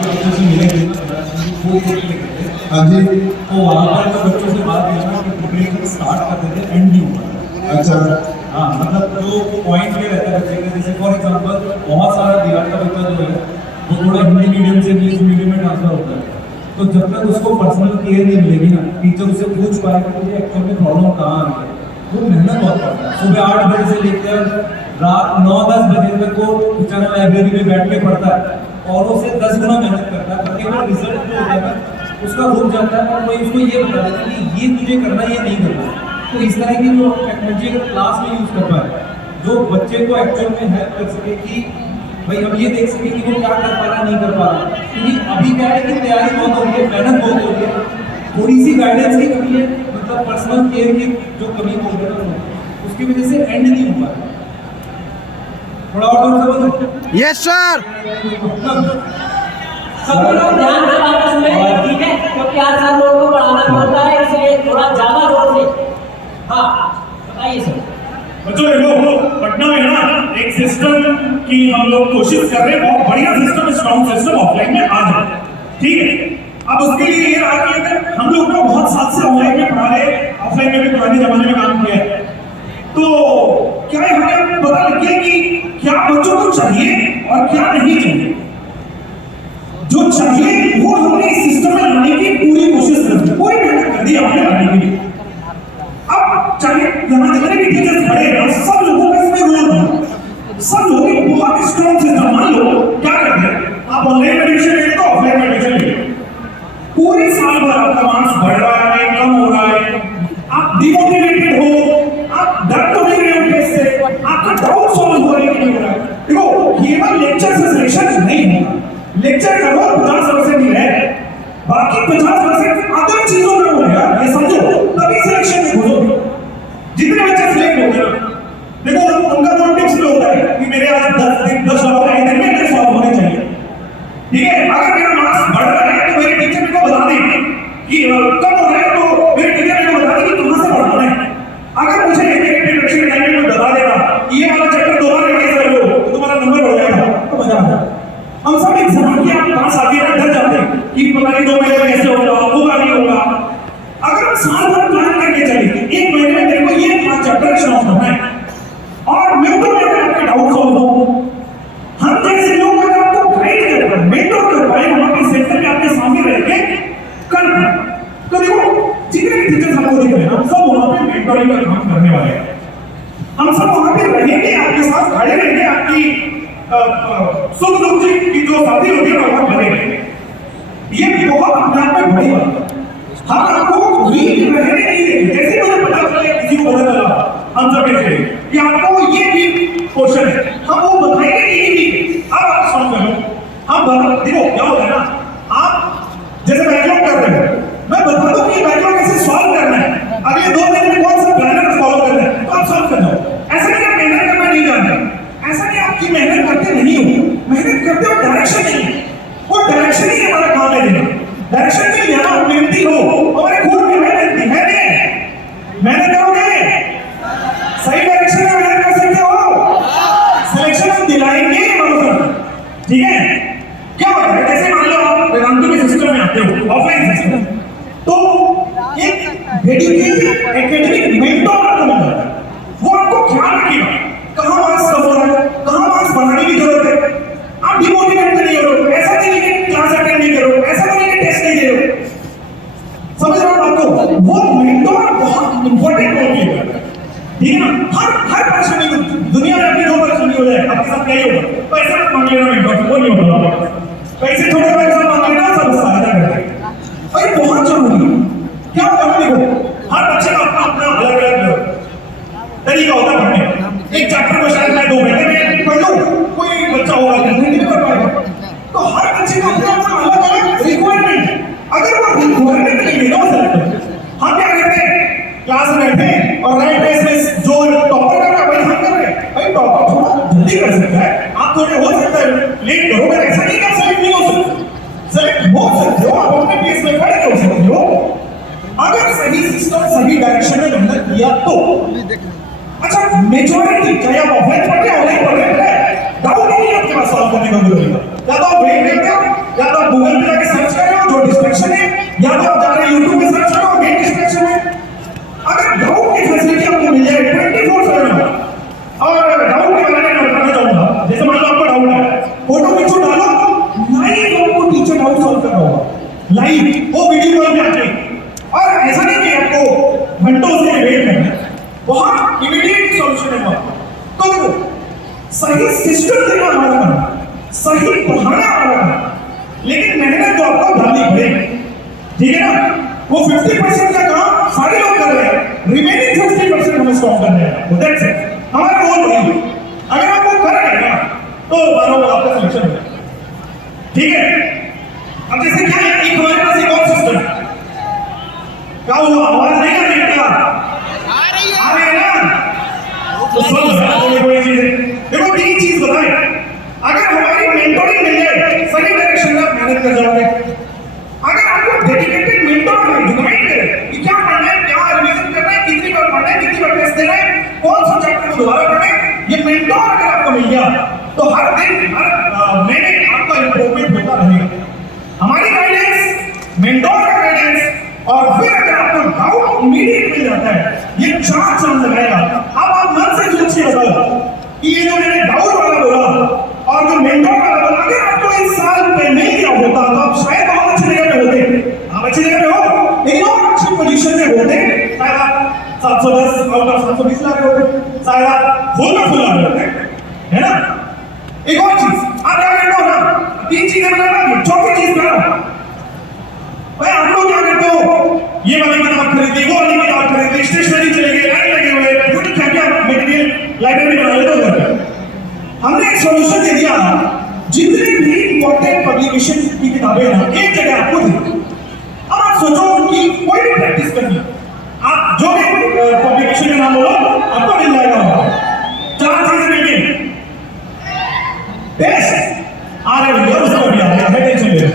बच्चों से मिले थे हाँ जी, तो वहाँ पर तो बच्चों से बात किया ना कि प्रिपरेशन स्टार्ट करते थे एंड नहीं हुआ। अच्छा हाँ, मतलब जो पॉइंट ये रहता है बच्चे का, जैसे फॉर एग्जांपल बहुत सारा बिहार का बच्चा जो है वो थोड़ा हिंदी मीडियम से इंग्लिश मीडियम में ट्रांसफर होता है, तो जब तक उसको पर्सनल केयर नहीं मिलेगी ना, टीचर उससे पूछ पाएगा कि मुझे एक्चुअल में प्रॉब्लम कहाँ आ रही है, वो मेहनत बहुत करता है। सुबह 8 बजे से लेकर रात 9-10 बजे तक वो बेचारा लाइब्रेरी में बैठ के पढ़ता है और उसे 10 गुना मेहनत करता है, ताकि वो रिजल्ट जो होता है उसका रुक जाता है और कोई उसको ये बता देता है कि ये तुझे करना ये नहीं करना। तो इस तरह की जो टेक्नोलॉजी अगर क्लास में यूज कर पाए, जो बच्चे को एक्चुअल में हेल्प कर सके कि भाई हम ये देख सके कि वो क्या कर पा रहा नहीं कर पा रहा, क्योंकि अभी क्या है कि तैयारी बहुत हो रही है, मेहनत बहुत हो रही है, थोड़ी सी गाइडेंस की कमी है, मतलब पर्सनल केयर की जो कमी हो रही है उसकी वजह से एंड नहीं हो पा रहा। थोड़ा और समझो। Yes sir. सब लोग ध्यान से बात सुने, ठीक है, क्योंकि आज सर लोगों को पढ़ाना पड़ता है, इसलिए थोड़ा ज्यादा जोर से। हाँ बताइए सर। बच्चों देखो, पटना में ना एक सिस्टम की हम लोग कोशिश कर रहे हैं, बहुत बढ़िया सिस्टम, स्ट्रॉन्ग सिस्टम ऑफलाइन में आ जाए, ठीक है। अब उसके लिए ये रहा कि अगर हम लोग ना बहुत साल से ऑनलाइन में पढ़ा रहे, ऑफलाइन में भी पुराने जमाने में काम किया है, तो क्या हमें पता लग गया कि क्या बच्चों को चाहिए और क्या नहीं चाहिए। जो चाहिए वो हमने इस सिस्टम में लाने की पूरी कोशिश कर दी, पूरी मेहनत कर दी हमने लाने के लिए। अब चाहे यहाँ जितने भी टीचर्स खड़े हैं, सब लोगों का इसमें रोल है, सब लोग बहुत स्ट्रॉन्ग सिस्टम। मान लो क्या करते हैं, आप ऑनलाइन एडमिशन ले तो ऑफलाइन एडमिशन ले, पूरे साल भर आपका मार्क्स बढ़ रहा है कम हो रहा है, आप डिमोटिवेटेड हो, आप डर तो नहीं रहे हो टेस्ट से, आपका डाउट सॉल्व हो रहा है कि नहीं हो रहा है। देखो केवल लेक्चर से सिलेक्शन नहीं होगा, लेक्चर करो 50% ही है, बाकी 50% अदर चीजों में होगा, ये समझो, तभी सिलेक्शन में घुसोगे। जितने बच्चे सिलेक्ट होंगे ना, देखो उनका तो टिप्स में होता है कि मेरे आज 10 सवाल आए थे, मेरे सॉल्व होने चाहिए, ठीक है। अगर मेरा मार्क्स बढ़ रहा है तो मेरे टीचर मेरे को बता देंगे कि कम हो रहा है, तो मेरे टीचर मेरे को बता देंगे कहां से बढ़ाना है। अगर मुझे मेरे प्रिपरेशन टाइम में बता देगा कि ये वाला चैप्टर दोबारा रिवाइज कर लो तो तुम्हारा नंबर बढ़ जाएगा, तो मजा आ जाएगा। हम सब एग्जाम के आप पास आगे ना डर जाते हैं कि पता नहीं 2 महीने में कैसे होगा, होगा नहीं होगा। अगर हम साल भर प्लान करके चलेंगे, 1 महीने में तेरे को ये 5 चैप्टर सॉल्व करना है और मिनटों में आपके डाउट सॉल्व हो। हम जैसे लोग अगर आपको गाइड कर पाए, मेंटर कर पाए, वहां पे सेंटर में आपके सामने रह के कर पाए, तो देखो जितने भी टीचर्स आपको दिख रहे हैं, हम सब वहां पे मेंटरिंग का काम करने वाले हैं। हम सब वहां पे रहेंगे, आपके साथ खड़े रहेंगे, आपकी सुख दुख की जो साथी होती है वहां बनेंगे। ये बहुत अपने आप में बड़ी बात है। हम आपको वीक रहने नहीं देंगे। जैसे मुझे पता चला किसी को पता चला हम सब कैसे कि आपको ये वीक क्वेश्चन है, हम वो बताएंगे कि ये वीक, अब आप सॉल्व करो। हम देखो क्या होता है ना, आप जैसे बैकलॉग कर रहे हो, मैं बता दूं कि बैकलॉग कैसे सॉल्व करना है, अगले 2 महीने में कौन सा प्लान फॉलो करना है, तो आप सॉल्व कर दो। ऐसा नहीं आप मेहनत करना नहीं जानते, ऐसा नहीं आपकी मेहनत करते नहीं हो, मेहनत करते हो, डायरेक्शन नहीं है, वो डायरेक्शन ही हमारा काम है देना। डायरेक्शन में यहाँ मिलती हो, हमारे खून में मेहनत है नहीं, मेहनत करोगे सही डायरेक्शन में मेहनत कर सकते हो, सिलेक्शन हम दिलाएंगे भरोसा, ठीक है। क्या होता है, जैसे मान लो आप वेदांतु के सिस्टम में आते हो, ऑफलाइन सिस्टम, तो एक डेडिकेटेड एकेडमिक मेंटर आपको मिल जाता है, वो आपको ख्याल रखेगा कहां मार्क्स कम हो रहा है, कहां मार्क्स बढ़ाने की जरूरत है। आप डिमोटिवेट नहीं हो, ऐसा नहीं कि क्लास अटेंड नहीं करो, ऐसा नहीं कि टेस्ट नहीं दे रहे, समझ रहे हो आपको, वो मेंटर बहुत इंपॉर्टेंट रोल प्ले करता है, ठीक है ना। हर परेशानी को दुनिया में अपनी जो परेशानी हो जाए, आपके साथ क्या ही होगा, पैसे मत मांग लेना मेंटर से, वो नहीं होगा, पैसे थोड़े पैसा मांग लेना, सब सहायता करते हैं भाई, बहुत जरूरी है। क्या होता है देखो, हर बच्चे का अपना अलग अलग तरीका होता है पढ़ने। एक चैप्टर को शायद मैं 2 महीने में पढ़ लूं, कोई बच्चा होगा नहीं कर पाएगा, तो हर बच्चे का अपना अलग अलग रिक्वायरमेंट है। अगर वो रिक्वायरमेंट नहीं मिला हम क्या करते हैं, क्लास में बैठे और राइट बेस में जो टॉपर कर रहा है वही हम कर रहे हैं। भाई टॉपर थोड़ा जल्दी कर सकता है, आप थोड़े हो सकता है लेट करो, पर ऐसा नहीं कि सेलेक्ट नहीं हो सकते, सेलेक्ट हो सकते हो, आप अपने पेस में खड़े हो सकते हो, अगर सही सिस्टम सही डायरेक्शन में मेहनत किया तो। अच्छा मेजॉरिटी चाहे आप ऑफलाइन पढ़ रहे हैं ऑनलाइन पढ़ रहे हैं, डाउट नहीं है आपके पास सॉल्व करने का, या तो आप ब्रेक लेते हो या तो या तो आप जा रहे यूट्यूब पे सर्च करो गेट डिस्ट्रैक्शन में, अगर डाउट की फैसिलिटी आपको मिल जाए 24/7 और डाउट के बारे में बताना चाहूंगा, जैसे मान लो आपको डाउट है, फोटो खींचो डालो, लाइव आपको टीचर डाउट सॉल्व कर रहा होगा, लाइव वो वीडियो कॉल में आके। और ऐसा नहीं कि आपको घंटों से वेट करना है, बहुत इमीडिएट सॉल्यूशन है वहां। तो देखो, सही सिस्टम देना हमारा काम, सही पढ़ाना हमारा काम, लेकिन मेहनत तो आपको डालनी पड़ेगी, ठीक है ना? वो 50% का काम सारे लोग कर रहे हैं, रिमेनिंग 50% हमें स्टॉप करना है। दैट्स इट, हमारा गोल वही है। अगर आप वो कर रहे हैं ना, तो बारो आपका सिलेक्शन हो जाएगा, ठीक है? अब जैसे क्या है, एक हमारे पास एक और सिस्टम है, क्या हुआ, आवाज नहीं आ रही क्या? आ रही है ना? तो सुन कोई चीज, देखो 3 चीज बताएं, अगर हमारी मेंटोरिंग मिल जाए, सही डायरेक्शन में आप मेहनत कर जाओगे। अगर आपको डेडिकेटेड मेंटोर है, गाइड करे कि क्या पढ़ना है, क्या रिवीजन करना है, कितनी बार पढ़ना है, कितनी बार टेस्ट देना है, कौन सा चैप्टर को दोबारा पढ़ना है, ये मेंटोर अगर आपको मिल गया, तो हर दिन हर महीने आपका इंप्रूवमेंट होता रहेगा। हमारी गाइडेंस, मेंटोर का गाइडेंस, और फिर अगर आपको डाउट इमीडिएट मिल जाता है, ये 4 चांद लगाएगा। अब आप मन से सोचिए बताओ कि ये जो मैंने डाउट वाला बोला और जो मेंटोर वाला बोला, अगर आपको इस साल पे नहीं दिया होता तो आप शायद बहुत अच्छी जगह पे होते। आप अच्छी जगह पे हो, लेकिन और अच्छी पोजीशन में होते, शायद आप 710 आउट ऑफ 720 ला रहे होते, शायद आप फुल में फुल आ रहे होते, है ना? एक और चीज आप क्या करते हो ना, 3 चीजें बताना, चौथी चीज करो भाई, आप लोग क्या करते हो, ये वाली किताब खरीदी, वो वाली किताब खरीदी, स्टेशनरी चले गए, लाइन लगे हुए, क्या क्या मटेरियल लाइब्रेरी बना लेते हो घर पे। हमने एक सॉल्यूशन दे दिया, जितने भी इंपॉर्टेंट पब्लिकेशन की किताबें हैं एक जगह आपको दी। अब आप सोचो कि कोई भी प्रैक्टिस करनी, आप जो भी पब्लिकेशन का नाम बोलो आपको मिल जाएगा। 4 चीजें मिलेंगी, बेस्ट आ रहे हो उसको भी आ रहे हैं, टेंशन ले।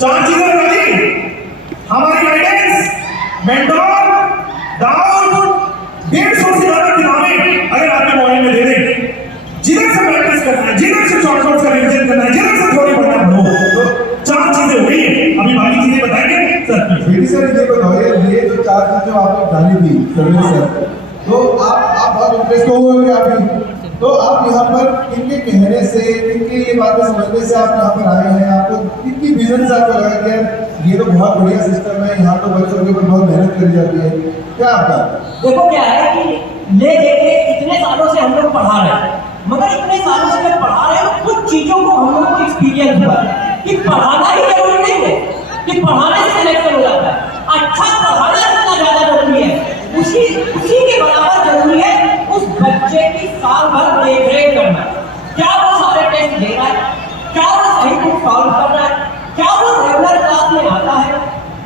4 चीजें बता दी, हमारी गाइडेंस, मेंटोर, डाउट, 150 से ज्यादा किताबें अगर आपके मोबाइल में दे दें, जिधर से प्रैक्टिस करना है, जिधर से शॉर्ट नोट्स का रिवीजन करना है, जिधर से थोड़ी पढ़ना हो, तो 4 चीजें हुई है। अभी बाकी चीजें बताएंगे सर। मेरी सर ये बताओ, ये जो 4 चीजें आपने डाली थी सर्विस सर, तो आप बहुत इंटरेस्ट होंगे अभी, तो आप यहाँ पर इनके कहने से, इनके ये बातें समझने से आप यहाँ पर आए हैं, आपको इनकी विजन से आपको लगा कि यार ये तो बहुत बढ़िया सिस्टम है, यहाँ तो बच्चों के ऊपर बहुत मेहनत करी जाती है, क्या आपका? देखो क्या है कि ले देखे इतने सालों से हम लोग पढ़ा रहे हैं, मगर इतने सालों से जब पढ़ा रहे हैं तो कुछ चीजों को हम लोग को एक्सपीरियंस हुआ है कि पढ़ाना ही जरूरी नहीं है कि पढ़ाने से सिलेक्शन हो जाता है। अच्छा पढ़ाना इतना ज्यादा जरूरी है, उसी के बराबर जरूरी है उस बच्चे की साल भर देख रेख करना, क्या वो सारे टेस्ट दे रहा है, क्या वो सही कुछ सॉल्व कर रहा है, क्या वो रेगुलर क्लास में आता है,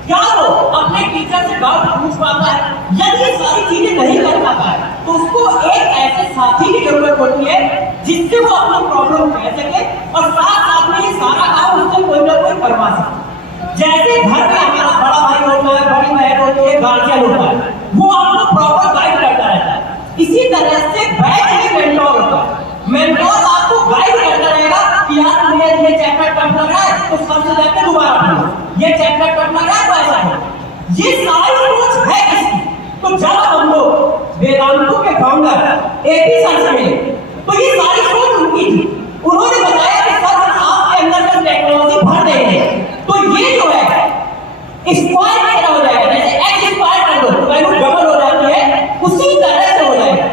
क्या वो अपने टीचर से डाउट पूछ पाता है। यदि ये सारी चीजें नहीं कर पाता है तो उसको एक ऐसे साथी की जरूरत होती है जिससे वो अपनी प्रॉब्लम कह सके और साथ में ये सारा काम उससे कोई ना कोई करवा सके। जैसे घर में हमारा बड़ा भाई होता है, बड़ी बहन होती है, गार्जियन होता है, वो आपको प्रॉपर गाइड करता रहता है। इसी तरह से बैच में मेंटोर होता है, मेंटोर आपको गाइड करता रहेगा कि यार तुम्हें ये चैप्टर कम लग रहा है तो सबसे जाके दोबारा पढ़ो, ये चैप्टर कम लग रहा है तो ऐसा हो। ये सारी सोच है किसकी? तो जब हम लोग वेदांतु के फाउंडर एपी सर से मिले तो ये सारी सोच उनकी थी। उन्होंने बताया कि सर हम आपके अंदर का टेक्नोलॉजी भर देंगे तो ये जो है स्क्वायर की तरह हो जाएगा, जैसे एक्स स्क्वायर कर दो तो वैल्यू डबल हो जाती है, उसी तरह से हो जाएगा।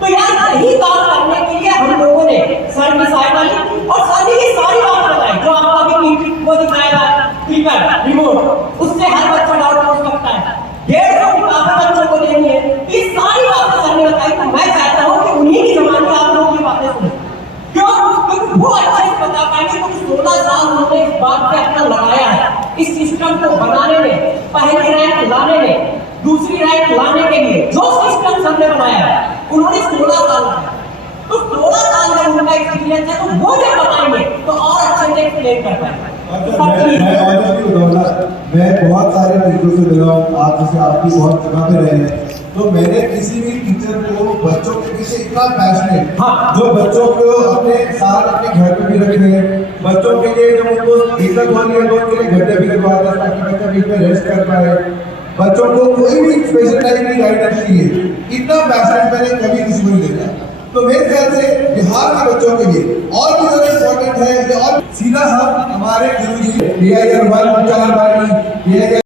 तो यार यही काम करने के लिए हम लोगों ने सर की सहायता ली और सर ने ये सारी बात बताई जो आपको अभी वो दिखाएगा कीपैड रिमोट, उससे हर बच्चा डाउट पूछ सकता है, 150 किताबें बच्चों को देनी है। ये सारी बातें सर ने बताई, तो मैं चाहता हूँ कि उन्हीं की जबान में आप लोगों की बातें सुने, क्यों? क्योंकि वो अच्छे से बता पाएंगे क्योंकि 16 साल उन्होंने इस बात पे अपना लगाया है, इस सिस्टम को बनाने में, पहली रैंक लाने में, दूसरी रैंक लाने के लिए जो सिस्टम सबने बनाया है उन्होंने 16 साल लगाया। तो 16 साल में उनका एक्सपीरियंस है, तो वो जब बताएंगे तो और अच्छे से एक्सप्लेन कर पाएंगे। मैं बहुत सारे चीजों से मिला हूँ, आप जैसे आपकी बहुत जगह पे रहे हैं, तो मैंने किसी भी टीचर को बच्चों के पीछे इतना पैशनेट, हाँ। जो बच्चों को अपने साथ अपने घर में भी रखे, बच्चों के लिए जब उनको दिक्कत हो रही है तो उनके लिए गड्ढे भी लगवाता है ताकि बच्चा बीच में रेस्ट कर पाए, बच्चों को कोई भी स्पेशल टाइप की गाइडेंस चाहिए, इतना पैशनेट मैंने कभी किसी को नहीं देखा। तो मेरे ख्याल से बिहार के बच्चों के लिए और भी ज़्यादा इम्पोर्टेंट है, और सीधा हम हमारे गुरुजी DIR 1 4 बारी DIR